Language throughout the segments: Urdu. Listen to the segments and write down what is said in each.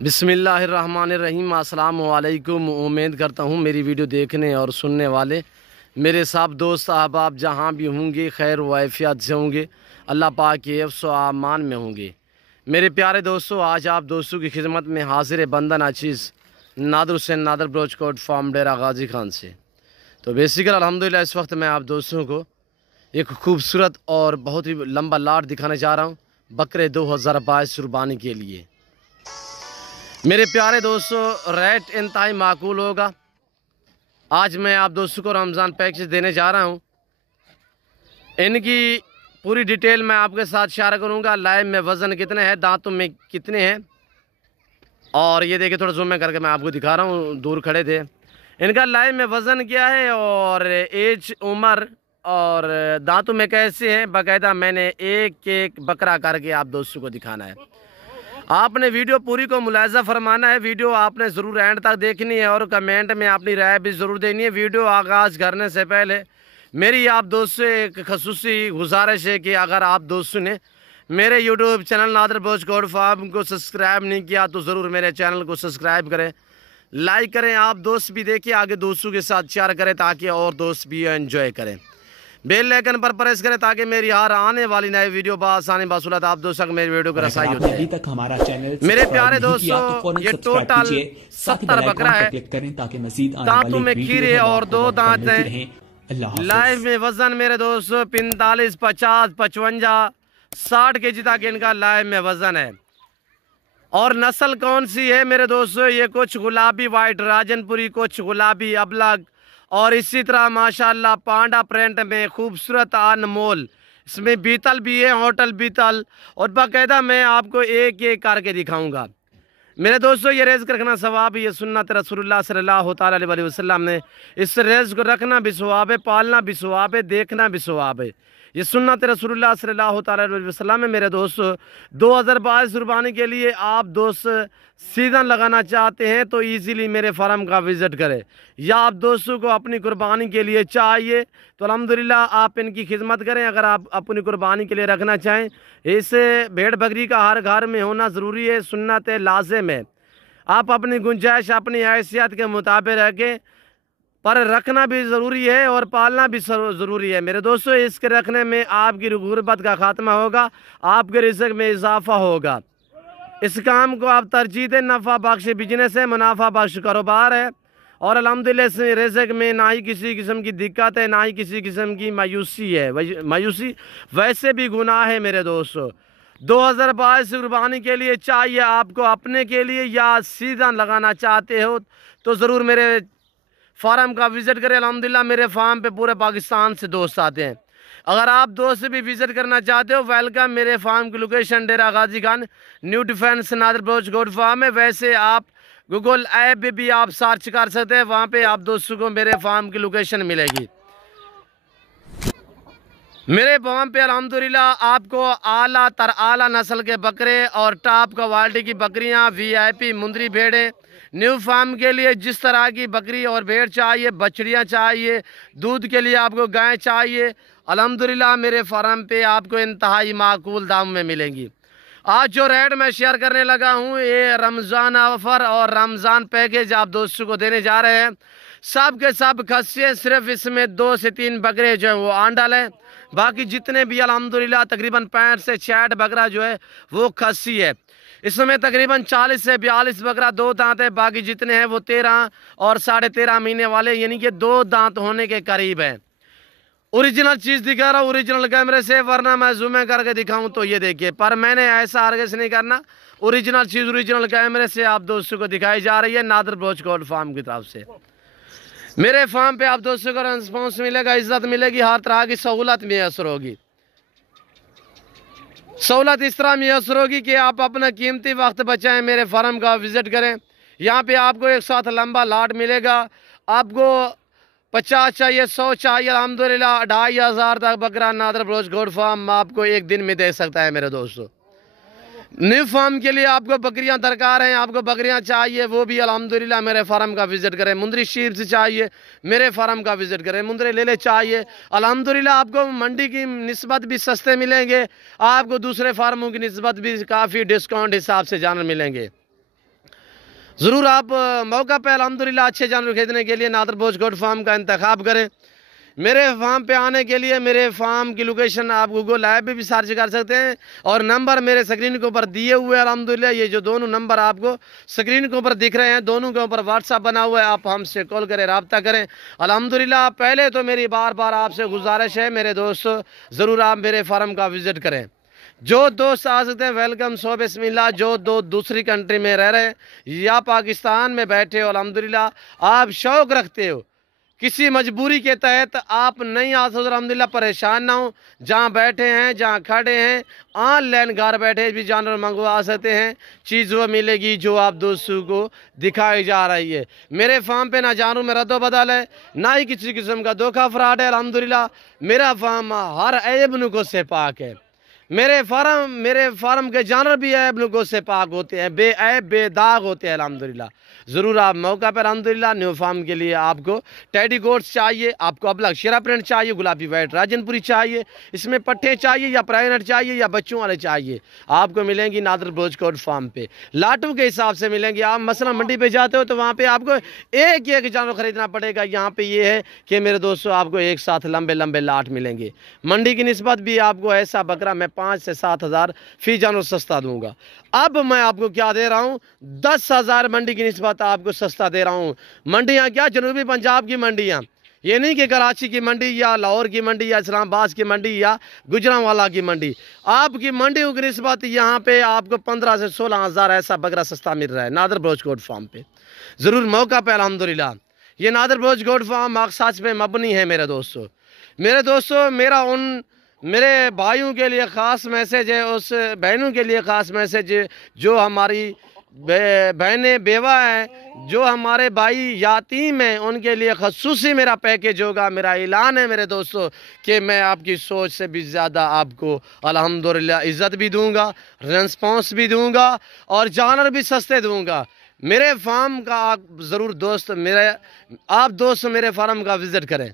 بسم اللہ الرحمن الرحیم۔ السلام علیکم۔ امید کرتا ہوں میری ویڈیو دیکھنے اور سننے والے میرے سب دوست احباب جہاں بھی ہوں گے خیر و عافیت سے ہوں گے، اللہ پاک کے حفظ و امان میں ہوں گے۔ میرے پیارے دوستو، آج آپ دوستوں کی خدمت میں حاضر ہے بندہ ناچیز نادر حسین نادر بروچ کوٹ فارم ڈیرہ غازی خان سے۔ تو بیسیکل الحمدللہ اس وقت میں آپ دوستوں کو ایک خوبصورت اور بہت ہی لمبا لاٹ دکھانے جا رہا ہوں بکرے 2022 قربانی کے لیے۔ میرے پیارے دوستو، ریٹ انتہائی معقول ہوگا۔ آج میں آپ دوستوں کو رمضان پیکج دینے جا رہا ہوں۔ ان کی پوری ڈیٹیل میں آپ کے ساتھ شیئر کروں گا۔ لائیو میں وزن کتنے ہیں، دانتوں میں کتنے ہیں، اور یہ دیکھیں تھوڑا زوم میں کر کے میں آپ کو دکھا رہا ہوں، دور کھڑے تھے۔ ان کا لائیو میں وزن کیا ہے اور ایج عمر اور دانتوں میں کیسے ہیں، باقاعدہ میں نے ایک ایک بکرا کر کے آپ دوستوں کو دکھانا ہے۔ آپ نے ویڈیو پوری کو ملاحظہ فرمانا ہے، ویڈیو آپ نے ضرور اینڈ تک دیکھنی ہے اور کمنٹ میں اپنی رائے بھی ضرور دینی ہے۔ ویڈیو آغاز کرنے سے پہلے میری آپ دوست سے ایک خصوصی گزارش ہے کہ اگر آپ دوستوں نے میرے یوٹیوب چینل نادر بروچ کوٹ فارم کو سبسکرائب نہیں کیا تو ضرور میرے چینل کو سبسکرائب کریں، لائک کریں، آپ دوست بھی دیکھیں، آگے دوستوں کے ساتھ شیئر کریں تاکہ اور دوست بھی انجوائے کریں۔ بیل آئیکن پر پریس کریں تاکہ میری ہر آنے والی نئی ویڈیو بآسانی بسہولت آپ دوستوں تک میری ویڈیو کو رسائی ہوتی ہے۔ ابھی تک ہمارا چینل میرے پیارے دوستو، یہ ٹوٹل 70 بکرا ہے۔ دانتوں میں کھیرے اور 2 دانت ہیں۔ لائیو میں وزن میرے دوستو 45، 50، 55، 60 کے جی تک ان کا لائیو میں وزن ہے۔ اور نسل کون سی ہے میرے دوستو، یہ کچھ گلابی وائٹ راجن پوری، کچھ گلابی ابلگ، اور اسی طرح ماشاءاللہ پانڈا پرنٹ میں خوبصورت انمول، اس میں بیتل بھی ہے، ہوٹل بیتل، اور باقاعدہ میں آپ کو ایک ایک کر کے دکھاؤں گا۔ میرے دوستو، یہ رزق رکھنا ثواب ہے، یہ سنت رسول اللہ صلی اللہ تعالیٰ علیہ وسلم نے، اس رزق کو رکھنا بھی ثواب ہے، پالنا بھی ثواب ہے، دیکھنا بھی ثواب ہے، یہ سنت رسول اللہ صلی اللہ تعالیٰ علیہ وسلم ہے۔ میرے دوستو، 2022 قربانی کے لیے آپ دوست سیزن لگانا چاہتے ہیں تو ایزیلی میرے فارم کا وزٹ کریں، یا آپ دوستوں کو اپنی قربانی کے لیے چاہیے تو الحمدللہ آپ ان کی خدمت کریں۔ اگر آپ اپنی قربانی کے لیے رکھنا چاہیں، اس بھیڑ بکری کا ہر گھر میں ہونا ضروری ہے، سنت لازم ہے۔ آپ اپنی گنجائش اپنی حیثیت کے مطابق رکھیں، پر رکھنا بھی ضروری ہے اور پالنا بھی ضروری ہے۔ میرے دوستو، اس کے رکھنے میں آپ کی غربت کا خاتمہ ہوگا، آپ کے رزق میں اضافہ ہوگا۔ اس کام کو آپ ترجیح دیں، نفع بخش بزنس ہے، منافع بخش کاروبار ہے، اور الحمدللہ اس رزق میں نہ ہی کسی قسم کی دقت ہے، نہ ہی کسی قسم کی مایوسی ہے۔ مایوسی ویسے بھی گناہ ہے میرے دوستو۔ 2022 قربانی کے لیے چاہیے آپ کو اپنے کے لیے یا سیزن لگانا چاہتے ہو تو ضرور میرے فارم کا وزٹ کریں۔ الحمدللہ میرے فارم پہ پورے پاکستان سے دوست آتے ہیں۔ اگر آپ دوست بھی وزٹ کرنا چاہتے ہو، ویلکم۔ میرے فارم کی location Dera Ghazi Khan, new defence نادر بروچ کوٹ فارم ہے۔ ویسے آپ گوگل ایپ پہ بھی آپ سرچ کر سکتے ہیں، وہاں پہ آپ دوستوں کو میرے فارم کی لوکیشن ملے گی۔ میرے فارم پہ الحمدللہ آپ کو اعلیٰ تر اعلیٰ نسل کے بکرے اور ٹاپ کوالٹی کی بکریاں، VIP مندری بھیڑیں، نیو فارم کے لیے جس طرح کی بکری اور بھیڑ چاہیے، بچڑیاں چاہیے، دودھ کے لیے آپ کو گائے چاہیے، الحمدللہ میرے فارم پہ آپ کو انتہائی معقول دام میں ملیں گی۔ آج جو ریٹ میں شیئر کرنے لگا ہوں، یہ رمضان آفر اور رمضان پیکج آپ دوستوں کو دینے جا رہے ہیں۔ سب کے سب خصیے، صرف اس میں 2 سے 3 بکرے جو ہیں وہ آنڈل ہیں، باقی جتنے بھی الحمدللہ تقریباً 65 سے 66 بکرا جو ہے وہ خصی ہے۔ اس میں تقریباً 40 سے 42 بکرا 2 دانت ہے، باقی جتنے ہیں وہ 13 اور 13.5 مہینے والے، یعنی کہ 2 دانت ہونے کے قریب ہیں۔ اوریجنل چیز دکھا رہا ہوں اوریجنل کیمرے سے، ورنہ میں زوم کر کے دکھاؤں تو یہ دیکھیے، پر میں نے ایسا ہرگز نہیں کرنا۔ اوریجنل چیز اوریجنل کیمرے سے آپ دوستوں کو دکھائی جا رہی ہے نادر بروچ کوٹ فارم کی طرف سے۔ میرے فارم پہ آپ دوستوں کو رسپانس ملے گا، عزت ملے گی، ہر طرح کی سہولت میسر ہوگی۔ سہولت اس طرح میسر ہوگی کہ آپ اپنا قیمتی وقت بچائیں، میرے فارم کا وزٹ کریں۔ یہاں پہ آپ کو ایک ساتھ لمبا لاٹ ملے گا، آپ کو 50 چاہیے، 100 چاہیے، الحمدللہ 2500 تک بکرا نادر بروچ کوٹ فارم آپ کو ایک دن میں دے سکتا ہے میرے دوستو۔ نیو فارم کے لیے آپ کو بکریاں درکار ہیں، آپ کو بکریاں چاہیے، وہ بھی الحمدللہ میرے فارم کا وزٹ کریں۔ مندری شیپ سے چاہیے، میرے فارم کا وزٹ کریں۔ مندری لے چاہیے، الحمدللہ آپ کو منڈی کی نسبت بھی سستے ملیں گے، آپ کو دوسرے فارموں کی نسبت بھی کافی ڈسکاؤنٹ حساب سے جانے ملیں گے۔ ضرور آپ موقع پہ الحمدللہ اچھے جانور خریدنے کے لیے نادر بوجھ گوٹ فارم کا انتخاب کریں۔ میرے فارم پہ آنے کے لیے میرے فارم کی لوکیشن آپ گوگل ایپ پہ بھی سرچ کر سکتے ہیں، اور نمبر میرے سکرین کے اوپر دیے ہوئے الحمدللہ، یہ جو دونوں نمبر آپ کو سکرین کے اوپر دکھ رہے ہیں، دونوں کے اوپر واٹس ایپ بنا ہوا ہے، آپ ہم سے کال کریں، رابطہ کریں الحمدللہ۔ پہلے تو میری بار بار آپ سے گزارش ہے میرے دوستو، ضرور آپ میرے فارم کا وزٹ کریں۔ جو دوست آ سکتے ہیں ویلکم، سو بسم اللہ۔ جو دوسری کنٹری میں رہ رہے ہیں یا پاکستان میں بیٹھے ہو الحمدللہ، آپ شوق رکھتے ہو، کسی مجبوری کے تحت آپ نہیں آ سکتے الحمدللہ، پریشان نہ ہو، جہاں بیٹھے ہیں جہاں کھڑے ہیں آن لائن گھر بیٹھے بھی جانور منگوا سکتے ہیں، چیز وہ ملے گی جو آپ دوستوں کو دکھائی جا رہی ہے۔ میرے فارم پہ نہ جانور میں رد و بدل ہے، نہ ہی کسی قسم کا دھوکہ فراڈ ہے الحمدللہ۔ میرا فارم ہر عیب نکو سے پاک ہے، میرے فارم کے جانور بھی عیب نکو سے پاک ہوتے ہیں، بے عیب بے داغ ہوتے ہیں الحمدللہ۔ ضرور آپ موقع پر الحمدللہ نیو فارم کے لیے آپ کو ٹیڈی گوٹس چاہیے، آپ کو ابلک شیرا پرنٹ چاہیے، گلابی وائٹ راجن پوری چاہیے، اس میں پٹھے چاہیے یا پرائنٹ چاہیے یا بچوں والے چاہیے، آپ کو ملیں گی نادر بوجھ گوٹ فارم پہ، لاٹوں کے حساب سے ملیں گی۔ آپ مثلا منڈی پہ جاتے ہو تو وہاں پہ آپ کو ایک ایک جانور خریدنا پڑے گا، یہاں پہ یہ ہے کہ میرے دوستو آپ کو ایک ساتھ لمبے لمبے لاٹ ملیں گے۔ منڈی کی نسبت بھی آپ کو ایسا بکرا میں 5 سے 7 ہزار فی جانور سستا دوں گا۔ اب میں آپ کو کیا دے رہا ہوں، 10,000 منڈی کی نسبت آپ کو سستا دے رہا ہوں۔ منڈیاں کیا، جنوبی پنجاب کی منڈیاں، یہ نہیں کہ کراچی کی منڈی یا لاہور کی منڈی یا اسلام آباد کی منڈی یا گجرانوالہ کی منڈی، آپ کی منڈیوں کی نسبت یہاں پہ آپ کو 15 سے 16 ہزار ایسا بکرا سستا مل رہا ہے نادر بوجھ گوٹ فارم پہ۔ ضرور موقع پہ الحمدللہ یہ نادر بوجھ گوٹ فارم مقصد پہ مبنی ہے میرے دوستو۔ میرا ان میرے بھائیوں کے لیے خاص میسیج ہے، اس بہنوں کے لیے خاص میسیج ہے جو ہماری بہنیں بیوہ ہیں، جو ہمارے بھائی یتیم ہیں، ان کے لیے خصوصی میرا پیکیج ہوگا۔ میرا اعلان ہے میرے دوستو کہ میں آپ کی سوچ سے بھی زیادہ آپ کو الحمدللہ عزت بھی دوں گا، رسپانس بھی دوں گا، اور جانور بھی سستے دوں گا۔ میرے فارم کا آپ ضرور دوست میرے فارم کا وزٹ کریں۔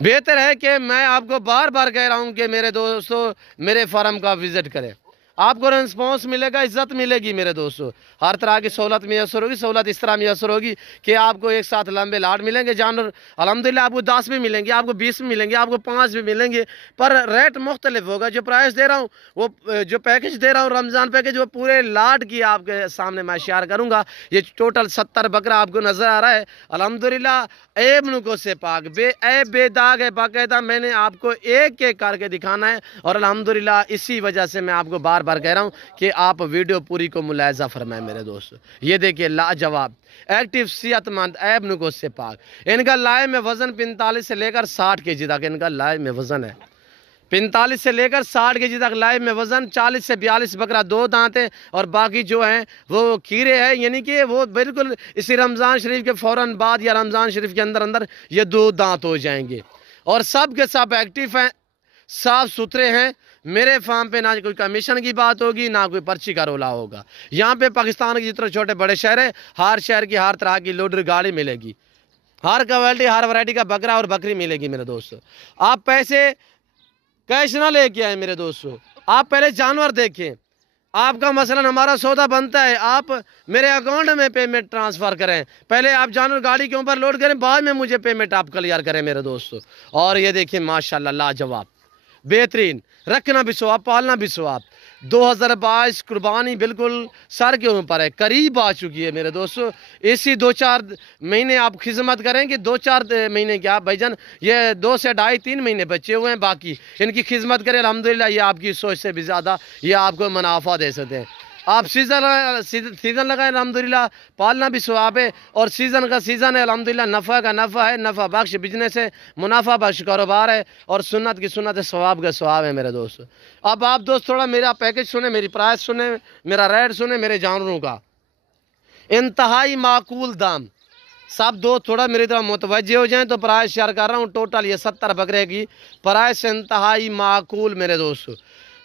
بہتر ہے کہ میں آپ کو بار بار کہہ رہا ہوں کہ میرے دوستو میرے فارم کا وزٹ کریں، آپ کو رسپانس ملے گا، عزت ملے گی میرے دوستو، ہر طرح کی سہولت میسر ہوگی۔ سہولت اس طرح میسر ہوگی کہ آپ کو ایک ساتھ لمبے لاٹ ملیں گے جانور الحمدللہ، آپ کو 10 بھی ملیں گے، آپ کو 20 بھی ملیں گے، آپ کو 5 بھی ملیں گے، پر ریٹ مختلف ہوگا۔ جو پرائس دے رہا ہوں، وہ جو پیکج دے رہا ہوں رمضان پیکج، وہ پورے لاٹ کی آپ کے سامنے میں شیئر کروں گا۔ یہ ٹوٹل 70 بکرا آپ کو نظر آ رہا ہے الحمدللہ، عیب نکو سے پاک، بے عیب بے داغ ہے، باقاعدہ میں نے آپ کو ایک ایک کر کے دکھانا ہے، اور الحمدللہ اسی وجہ سے میں آپ کو بار بار کہہ رہا ہوں کہ آپ ویڈیو پوری کو ملاحظہ فرمائیں میرے دوست۔ یہ دیکھیں لاجواب ایکٹیو صحت مند عیب نکو سے پاک، ان کا لائے میں وزن 45 سے لے کر 60 kg تک ان کا لائے میں وزن ہے، 45 سے لے کر 60 kg تک لائے میں وزن، 40 سے 42 بکرا 2 دانت ہے، اور باقی جو ہیں وہ کھیرے ہیں، یعنی کہ وہ بالکل اسی رمضان شریف کے فوراً بعد یا رمضان شریف کے اندر یہ 2 دانت ہو جائیں گے، اور سب کے سب ایکٹیو ہیں، صاف ستھرے ہیں۔ میرے فارم پہ نہ کوئی کمیشن کی بات ہوگی، نہ کوئی پرچی کا رولا ہوگا۔ یہاں پہ پاکستان کے جتنے چھوٹے بڑے شہر ہیں، ہر شہر کی ہر طرح کی لوڈر گاڑی ملے گی، ہر کوالٹی ہر ورائٹی کا بکرا اور بکری ملے گی میرے دوستو۔ آپ پیسے کیش نہ لے کے آئیں میرے دوستو، آپ پہلے جانور دیکھیں۔ آپ کا مثلا ہمارا سودا بنتا ہے، آپ میرے اکاؤنٹ میں پیمنٹ ٹرانسفر کریں، پہلے آپ جانور گاڑی کے اوپر لوڈ کریں، بعد میں مجھے پیمنٹ آپ کلیئر کریں میرے دوستو۔ اور یہ دیکھیں ماشاءاللہ لاجواب بہترین، رکھنا بھی ثواب، پالنا بھی ثواب۔ 2022 قربانی بالکل سر کے اوپر ہے، قریب آ چکی ہے میرے دوستو۔ اسی 2-4 مہینے آپ خدمت کریں گے، 2-4 مہینے کیا بھائی جان، یہ 2 سے 2.5-3 مہینے بچے ہوئے ہیں، باقی ان کی خدمت کریں الحمدللہ، یہ آپ کی سوچ سے بھی زیادہ یہ آپ کو منافع دے سکتے ہیں۔ آپ سیزن لگائیں الحمدللہ، پالنا بھی ثواب ہے، اور سیزن کا سیزن ہے الحمدللہ، نفع کا نفع ہے، نفع بخش بزنس ہے، منافع بخش کاروبار ہے، اور سنت کی سنت ہے، ثواب کا ثواب ہے میرے دوست۔ اب آپ دوست تھوڑا میرا پیکج سنیں، میری پرائس سنیں، میرا ریٹ سنیں میرے جانوروں کا، انتہائی معقول دام۔ سب دوست تھوڑا میری طرح متوجہ ہو جائیں تو پرائس شیئر کر رہا ہوں، ٹوٹل یہ 70 بکرے کی پرائس انتہائی معقول میرے دوست،